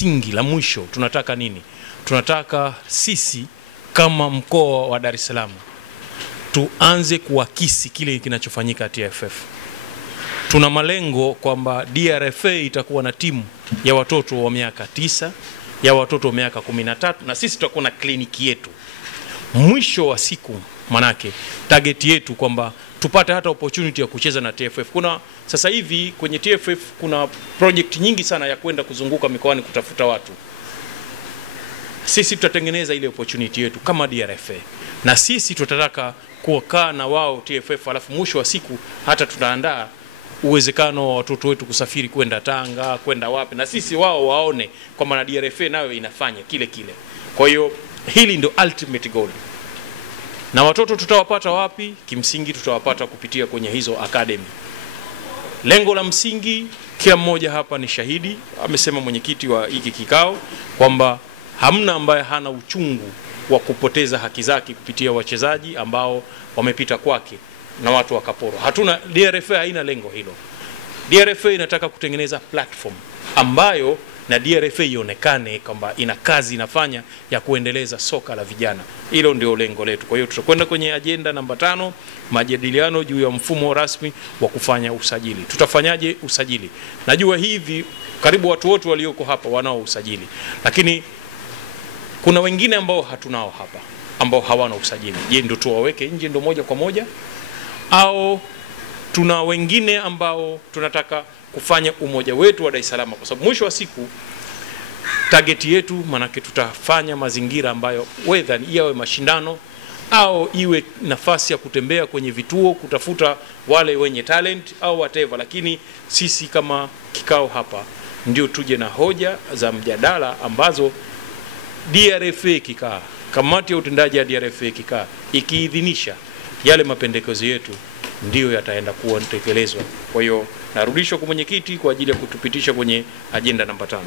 Msingi la mwisho tunataka nini? Tunataka sisi kama mkoa wa Dar es Salaam tuanze kuakisi kile kinachofanyika TFF. Tuna malengo kwamba DRFA itakuwa na timu ya watoto wa miaka 9, ya watoto wa miaka 13 na sisi tutakuwa na kliniki yetu. Mwisho wa siku manake target yetu kwamba tupate hata opportunity ya kucheza na TFF. Kuna sasa hivi kwenye TFF kuna project nyingi sana ya kwenda kuzunguka mikoani kutafuta watu. Sisi tutatengeneza ile opportunity yetu kama DRFA. Na sisi tutataka kukaa na wao TFF, alafu mwisho wa siku hata tunaandaa uwezekano wa watoto wetu kusafiri kwenda Tanga, kwenda wapi, na sisi wao waone kwamba na DRFA nayo inafanya kile kile. Kwa hiyo hili ndio ultimate goal. Na watoto tutawapata wapi? Kimsingi tutawapata kupitia kwenye hizo academy. Lengo la msingi, kila mmoja hapa ni shahidi, amesema mwenyekiti wa hiki kikao kwamba hamna ambaye hana uchungu wa kupoteza haki zake kupitia wachezaji ambao wamepita kwake na watu wakaporo. Hatuna, DRFA haina lengo hilo. DRFA inataka kutengeneza platform ambayo na DRFA ionekane kwamba ina kazi inafanya ya kuendeleza soka la vijana. Hilo ndio lengo letu. Kwa hiyo tutakwenda kwenye agenda namba 5, majadiliano juu ya mfumo rasmi wa kufanya usajili. Tutafanyaje usajili? Najua hivi karibu watu wote walioko hapa wanao usajili. Lakini kuna wengine ambao hatunao hapa, ambao hawana usajili. Je, ndio tuwaweke nje ndio moja kwa moja? Au tuna wengine ambao tunataka kufanya umoja wetu wa Dar es Salaam, kwa sababu mwisho wa siku target yetu manake tutafanya mazingira ambayo whether yawe mashindano au iwe nafasi ya kutembea kwenye vituo kutafuta wale wenye talent au whatever, lakini sisi kama kikao hapa ndio tuje na hoja za mjadala ambazo DRFA kikaa, kamati ya utendaji ya DRFA kikaa ikiidhinisha yale mapendekezo yetu ndio yataenda kutekelezwa. Kwa hiyo narudishwa kwa mwenyekiti kwa ajili ya kutupitisha kwenye agenda namba 5.